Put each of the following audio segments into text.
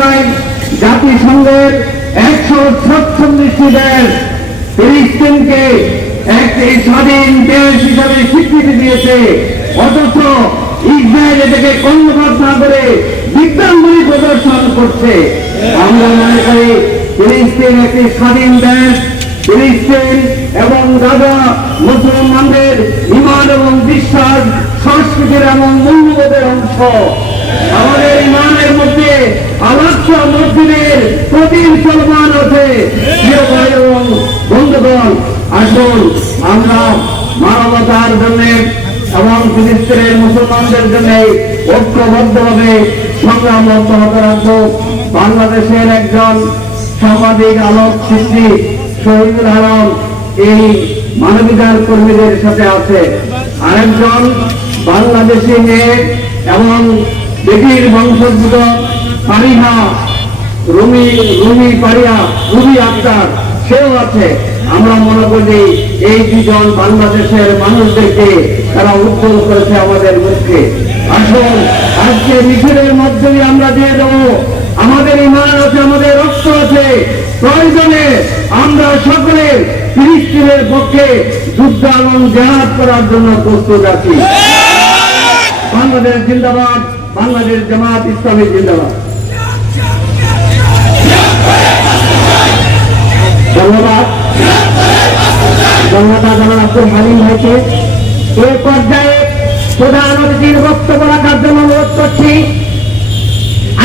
সময় জাতিসংঘের একশো সাতচল্লিশটি দেশ ফিলিস্তিনকে একটি স্বাধীন দেশ হিসাবে স্বীকৃতি দিয়েছে। অথচ ইসরায়েল এটাকে না করে বিজ্ঞানগুলি প্রদর্শন করছে। আমরা মনে করি ফিলিস্তিন একটি স্বাধীন দেশ। ফিলিস্তিন এবং গাজা মুসলমানদের ইমান এবং বিশ্বাস সংস্কৃতির এবং মূল্যবোধের অংশ। আমাদের ইমানের মধ্যে আলাক্ষ মসজিদের প্রতিদিন চলমান আছে। বন্ধুগণ, আসুন আমরা মানবতার জন্য এবং ফিলিস্তিনের মুসলমানদের জন্য ঐক্যবদ্ধভাবে সংগ্রাম অব্যাহত রাখব। বাংলাদেশের একজন সাংবাদিক, আলোক সৃষ্টি শহীদুল আলম এই মানবিকার কর্মীদের সাথে আছে। আরেকজন বাংলাদেশি মেয়ে এবং বেটির বংশোদ্ভূত পারিহা, রুমি রুমি পারিয়া রুবি আক্তার, সেও আছে। আমরা মনে করি এই দুজন বাংলাদেশের মানুষদেরকে তারা উজ্জ্বল করেছে আমাদের মুখে। আসুন, আজকে মিছিলের মাধ্যমে আমরা দিয়ে দেবো। আমাদের ইমান আছে, আমাদের রক্ত আছে। প্রয়োজনে আমরা সকলে ফিলিস্তিনের পক্ষে যুদ্ধ এবং জেহাদ করার জন্য প্রস্তুত আছি। বাংলাদেশ জিন্দাবাদ। বাংলাদেশ জামাত ইসলামী জিন্দাবাদ। প্রধান অতিথির জন্য করছি।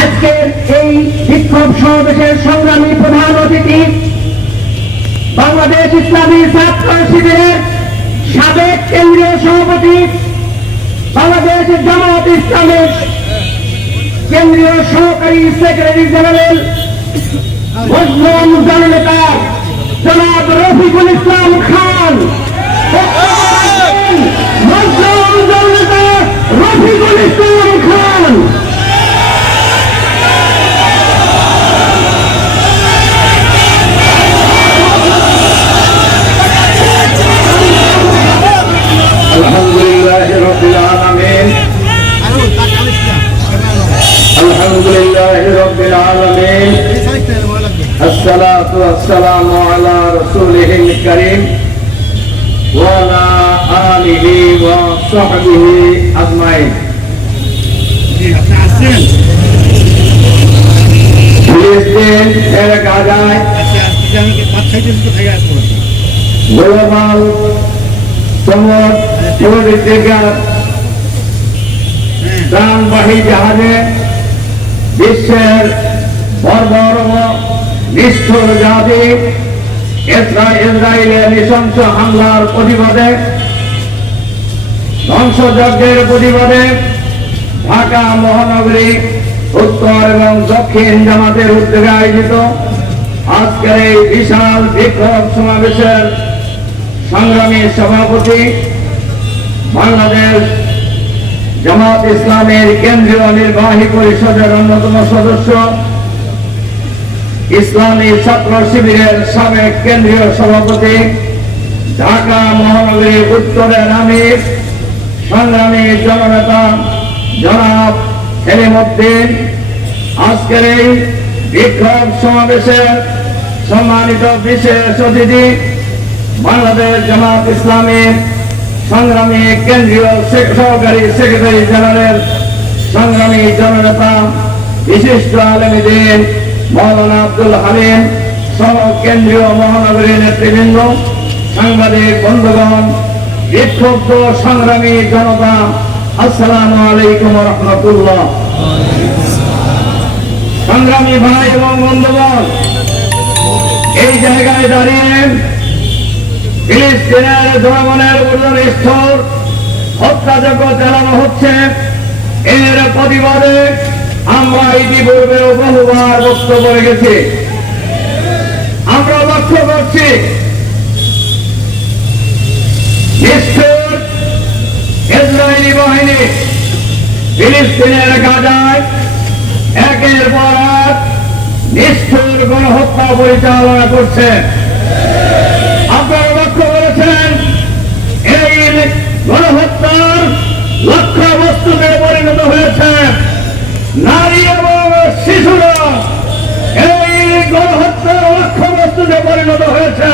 আজকের এই সংগ্রামী প্রধান অতিথি বাংলাদেশ ইসলামী ছাত্র শিবিরের সাবেক কেন্দ্রীয় সভাপতি বাংলাদেশ জামাত ইসলামের কেন্দ্রীয় সহকারী সেক্রেটারি জেনারেল মুসলিম জননেতা জনাব রফিকুল ইসলাম খান। মুসলিম জননেতা রফিকুল ইসলাম খান। وصحبه أجمعين ফিলিস্তিন এর গাজায় গ্লোবাল সমর পরিত্রিকার প্রাণবাহী জাহাজে বিশ্বের বর্বর ও নিষ্ঠুর জাতি ইসরা- ইসরায়েলের নৃশংস হামলার প্রতিবাদে ধ্বংসযজ্ঞের প্রতিবাদে ঢাকা মহানগরী উত্তর এবং দক্ষিণ জামাতের উদ্যোগে আয়োজিত আজকের এই বিশাল বিক্ষোভ সমাবেশের সংগ্রামী সভাপতি বাংলাদেশ জামাত ইসলামের কেন্দ্রীয় নির্বাহী পরিষদের অন্যতম সদস্য, ইসলামী ছাত্র শিবিরের সাবেক কেন্দ্রীয় সভাপতি, ঢাকা মহানগরী উত্তরের আমির সংগ্রামী জননেতা জনাব সেলিমুদ্দিন আজকের এই বিক্ষোভ সমাবেশের সম্মানিত বিশেষ অতিথি বাংলাদেশ জামাত ইসলামী সংগ্রামী কেন্দ্রীয় সহকারী সেক্রেটারি জেনারেল, সংগ্রামী জননেতা বিশিষ্ট আলমীদিন মৌলানা আব্দুল হালিম সহ কেন্দ্রীয় মহানগরী নেতৃবৃন্দ, সাংবাদিক, বন্ধুগণ বিক্ষুব্ধ সংগ্রামী জনতা, আসসালামু আলাইকুম রহমতুল্লাহ। সংগ্রামী ভাই এবং বন্ধুগণ, এই জায়গায় দাঁড়িয়ে ফিলিস্তিনের জনগণের উন্নয়ন স্থল হত্যাযজ্ঞ চালানো হচ্ছে। এর প্রতিবাদে আমরা ইতিপূর্বেও বহুবার বক্তব্য রেখেছি। আমরা লক্ষ্য করছি ঈশ্বর, ইসরায়েলি বাহিনী, ফিলিস্তিনের গাজায় একের পর এক নিষ্ঠুর গণহত্যা পরিচালনা করছে। আপনারা লক্ষ্য করেছেন, এই গণহত্যার লক্ষ্য বস্তুতে পরিণত হয়েছে নারী এবং শিশুরা। এই গণহত্যার লক্ষ্য বস্তুতে পরিণত হয়েছে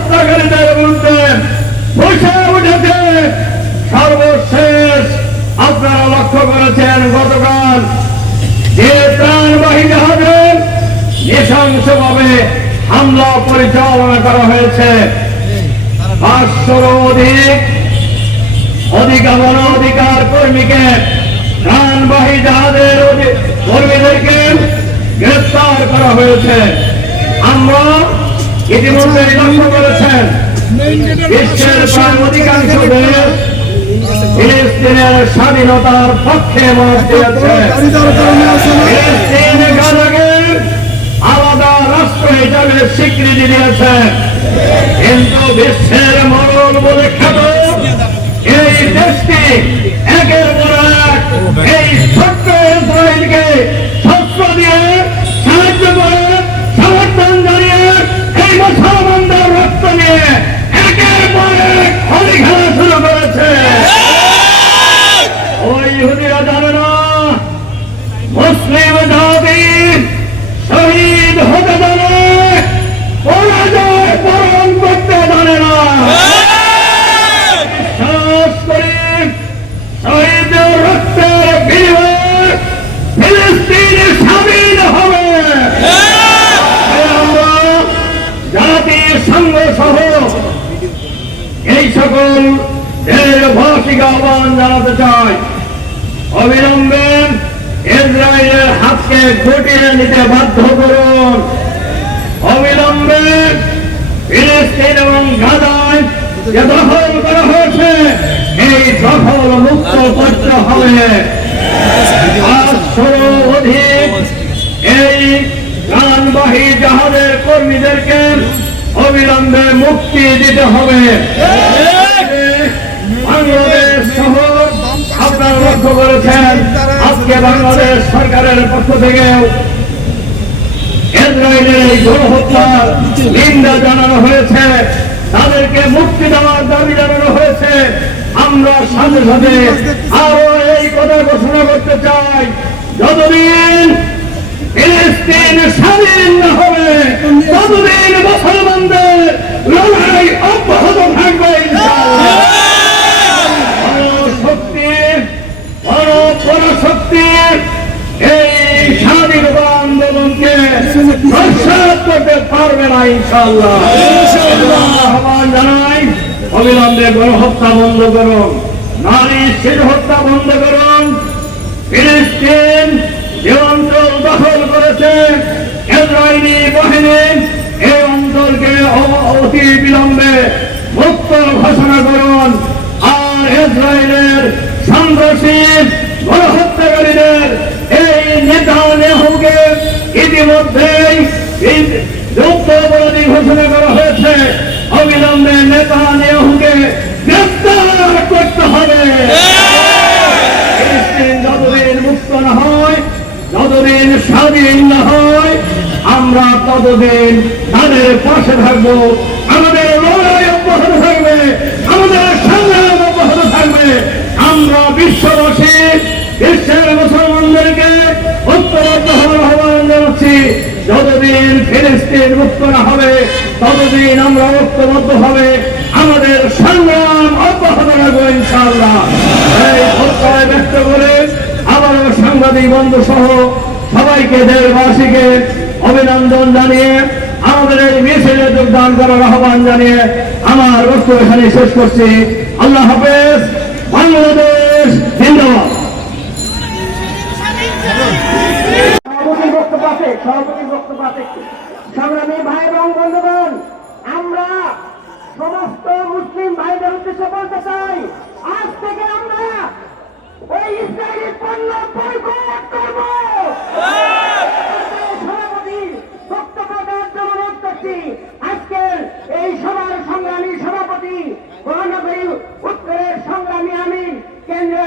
হত্যাকারীদের বিরুদ্ধে বসে উঠেছে। সর্বশেষ আপনারা লক্ষ্য করেছেন গতকাল যে প্রাণবাহী জাহাজে নৃশংসভাবে হামলা পরিচালনা করা হয়েছে। পাঁচশোর অধিক অধিকার অধিকার কর্মীকে প্রাণবাহী জাহাজের কর্মীদেরকে গ্রেফতার করা হয়েছে। আমরা ইতিমধ্যে লক্ষ্য করেছেন। বিশ্বের প্রায় অধিকাংশ দেশ ফিলিস্তিনের স্বাধীনতার পক্ষে মত দিয়েছে। ফিলিস্তিন গাজাকে আলাদা রাষ্ট্র হিসাবে স্বীকৃতি দিয়েছে। কিন্তু বিশ্বের মরণ বলে খ্যাত এই দেশটি একের পর এক কর্মীদেরকে অবিলম্বে মুক্তি দিতে হবে। বাংলাদেশ সহ আপনারা লক্ষ্য করেছেন, আজকে বাংলাদেশ সরকারের পক্ষ থেকেও ইসরায়েলের এই গণহত্যার নিন্দা জানানো হয়েছে। তাদেরকে মুক্তি দেওয়ার দাবি জানানো হয়েছে। আমরা সাথে সাথে আরও এই কথা ঘোষণা করতে চাই। যতদিন ফিলিস্তিন স্বাধীন না হবে ততদিন মুসলমানদের লড়াই অব্যাহত থাকবে। শক্তি পরাশক্তি পারবে না ইনশাল্লাহ জানাই, অবিলম্বে গণহত্যা বন্ধ করুন। নারী শিশু হত্যা বন্ধ করুন। ফিলিস্তিন যে অঞ্চল দখল করেছে ইসরায়েলি বাহিনী এই অঞ্চলকে অতি বিলম্বে মুক্ত ঘোষণা করুন। আর ইসরায়েলের সন্ত্রাসী গণহত্যাকারীদের স্বাধীন না হয়, আমরা ততদিন তাদের পাশে থাকব, আমাদের লড়াই অব্যাহত থাকবে, আমাদের সংগ্রাম অব্যাহত থাকবে। আমরা বিশ্ববাসী, বিশ্বের মুসলমানদেরকে ঐক্যবদ্ধ হওয়ার আহ্বান জানাচ্ছি, যতদিন ফিলিস্তিন মুক্ত না হবে, ততদিন আমরা ঐক্যবদ্ধ হবে, আমাদের সংগ্রাম অব্যাহত রাখব ইনশাআল্লাহ। ব্যক্ত করে আবারও সাংবাদিক বন্ধু সহ সবাইকে দেশবাসীকে অভিনন্দন জানিয়ে, আমাদের এই মিছিলে যোগদান করার আহ্বান জানিয়ে আমার বক্তব্য এখানে শেষ করছি। আল্লাহ হাফেজ। বাংলাদেশ জিন্দাবাদ সভাপতি বক্তব্য আছে সভাপতি বক্তব্য আছে সংগ্রামী ভাই এবং বন্ধুগণ আমরা সমস্ত মুসলিম ভাইদের উদ্দেশ্যে বলতে চাই আজ থেকে আমরা ওই ইসরায়েলি পণ্য বয়কট করব সভাপতি বক্তব্য দেওয়ার জন্য অনুরোধ করছি আজকের এই সভার সংগ্রামী সভাপতি মহানগরী উত্তরের সংগ্রামী আমিন কেন্দ্রীয়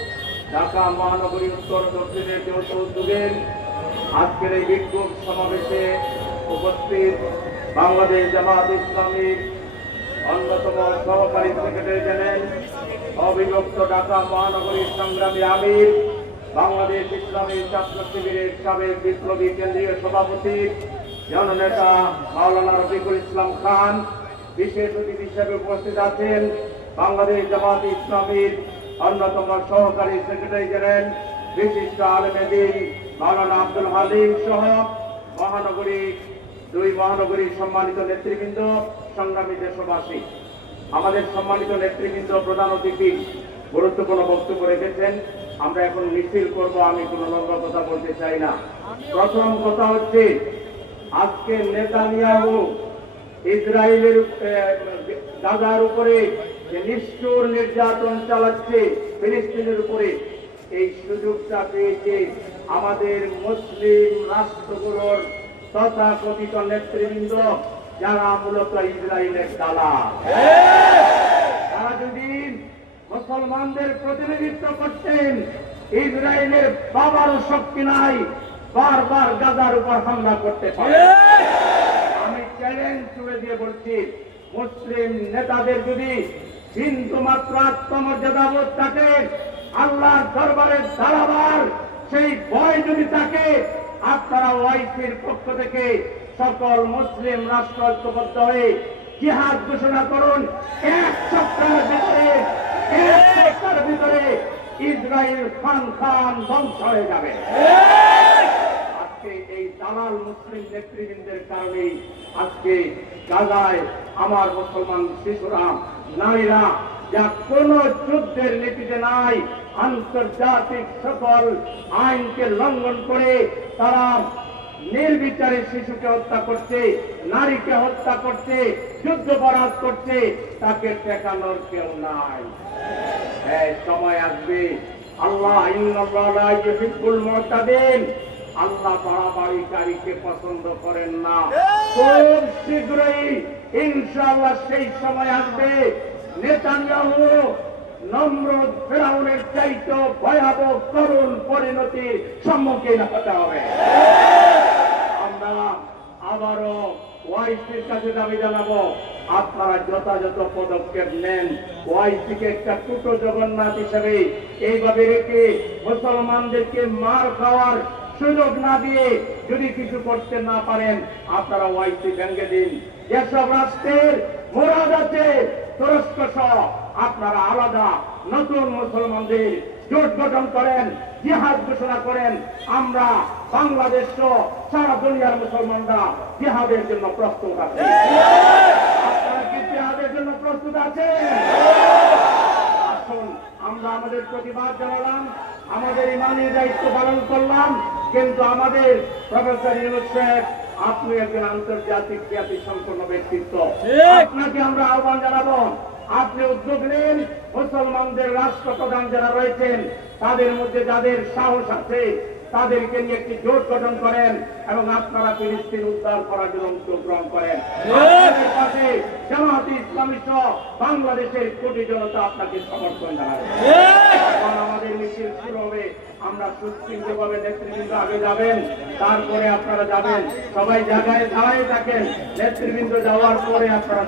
ঢাকা মহানগরী উত্তর দক্ষিণের যৌথ উদ্যোগে আজকের এই বিক্ষোভ সমাবেশে উপস্থিত বাংলাদেশ জামাত ইসলামীর অন্যতম সহকারী সেক্রেটারি জেনারেল অবিভক্ত ঢাকা মহানগরীর সংগ্রামী আমির, বাংলাদেশ ইসলামী ছাত্র শিবিরের সাবেক বিপ্লবী কেন্দ্রীয় সভাপতি জননেতা মাওলানা রফিকুল ইসলাম খান, বিশেষ অতিথি হিসেবে উপস্থিত আছেন বাংলাদেশ জামাত ইসলামীর অন্যতম সহকারী সেক্রেটারি জেনারেল বিশিষ্ট আলমেদিন মাওলানা আব্দুল হালিম সহ মহানগরী, দুই মহানগরীর সম্মানিত নেতৃবৃন্দ, সংগ্রামী দেশবাসী। আমাদের সম্মানিত নেতৃবৃন্দ, প্রধান অতিথি গুরুত্বপূর্ণ বক্তব্য রেখেছেন। আমরা এখন মিছিল করব, আমি কোনো লম্বা কথা বলতে চাই না। প্রথম কথা হচ্ছে, আজকে নেতানিয়াহু ইসরায়েলের গাজার উপরে যে নিষ্ঠুর নির্যাতন চালাচ্ছে ফিলিস্তিনের উপরে, এই সুযোগটা পেয়েছে আমাদের মুসলিম রাষ্ট্রগুলোর তথাকথিত নেতৃবৃন্দ, যারা মূলত ইসরায়েলের দালা তারা যদি মুসলমানদের প্রতিনিধিত্ব করতেন, ইসরায়েলের বাবারও শক্তি নাই, বারবার গাজার উপর হামলা করতে পারে। আমি চ্যালেঞ্জ ছুড়ে দিয়ে বলছি, মুসলিম নেতাদের যদি হিন্দু মাত্র আত্মমর্যাদাবোধ থাকে আল্লাহর দরবারে দাঁড়াবার সেই ভয় যদি থাকে আপনারা ওয়াইসির পক্ষ থেকে সকল মুসলিম রাষ্ট্র ঐক্যবদ্ধ হয়ে জিহাদ ঘোষণা করুন। এক সপ্তাহের ভিতরে, এক সপ্তাহের ভিতরে ইসরায়েল খান খান ধ্বংস হয়ে যাবে। আজকে এই দালাল মুসলিম নেতৃবৃন্দের কারণেই আজকে গাজায় আমার মুসলমান শিশুরা নারীরা যা কোন যুদ্ধের নীতিতে নাই, আন্তর্জাতিক সকল আইনকে লঙ্ঘন করে তারা নির্বিচারে শিশুকে হত্যা করছে, নারীকে হত্যা করছে যুদ্ধপরাধ করছে, তাকে ঠেকানোর কেউ নাই। সময় আসবে। আল্লাহ ইন্নাল্লাহ ইউহিব্বুল মুতাদিন। আল্লাহ বাড়াবাড়িকারীকে পছন্দ করেন না। খুব শীঘ্রই ইনশাআল্লাহ সেই সময় আসবে। নেতানিয়াহু নম্রদ ফেরাউনের চাইতে ভয়াবহ করুণ পরিণতির সম্মুখীন হতে হবে। আমরা আবারও ওয়াইসির কাছে দাবি জানাব আপনারা যথাযথ পদক্ষেপ নেন। ওয়াইসিকে একটা টুটো জগন্নাথ হিসেবে এইভাবে রেখে মুসলমানদেরকে মার খাওয়ার সুযোগ না দিয়ে যদি কিছু করতে না পারেন, আপনারা ওয়াইসি ভেঙে দিন। যেসব রাষ্ট্রের মোরাদ আছে, তুরস্ক সহ আপনারা আলাদা নতুন মুসলমানদের জোট গঠন করেন, জিহাদ ঘোষণা করেন। আমরা বাংলাদেশ সারা দুনিয়ার মুসলমানরা জিহাদের জন্য প্রস্তুত আছে। আপনারা কি জিহাদের জন্য প্রস্তুত আছেন? আসুন, আমরা আমাদের প্রতিবাদ জানালাম, আমাদের ইমানি দায়িত্ব পালন করলাম। কিন্তু আমাদের প্রফেসর ইউনুস সাহেব আপনি একজন আন্তর্জাতিক খ্যাতি সম্পন্ন ব্যক্তিত্ব। আপনাকে আমরা আহ্বান জানাব আপনি উদ্যোগ নেন মুসলমানদের রাষ্ট্রপ্রধান যারা রয়েছেন তাদের মধ্যে যাদের সাহস আছে তাদেরকে নিয়ে একটি জোট গঠন করেন এবং আপনারা ফিলিস্তিন উদ্ধার করার জন্য উদ্যোগ গ্রহণ করেন পাশে জামাতে ইসলামী সহ বাংলাদেশের কোটি জনতা আপনাকে সমর্থন জানাবে। আমাদের মিছিল শুরু হবে। আমরা সুশৃঙ্খলভাবে নেতৃবৃন্দ আগে যাবেন তারপরে আপনারা যাবেন। সবাই জায়গায় দাঁড়ায় থাকেন। নেতৃবৃন্দ যাওয়ার পরে আপনারা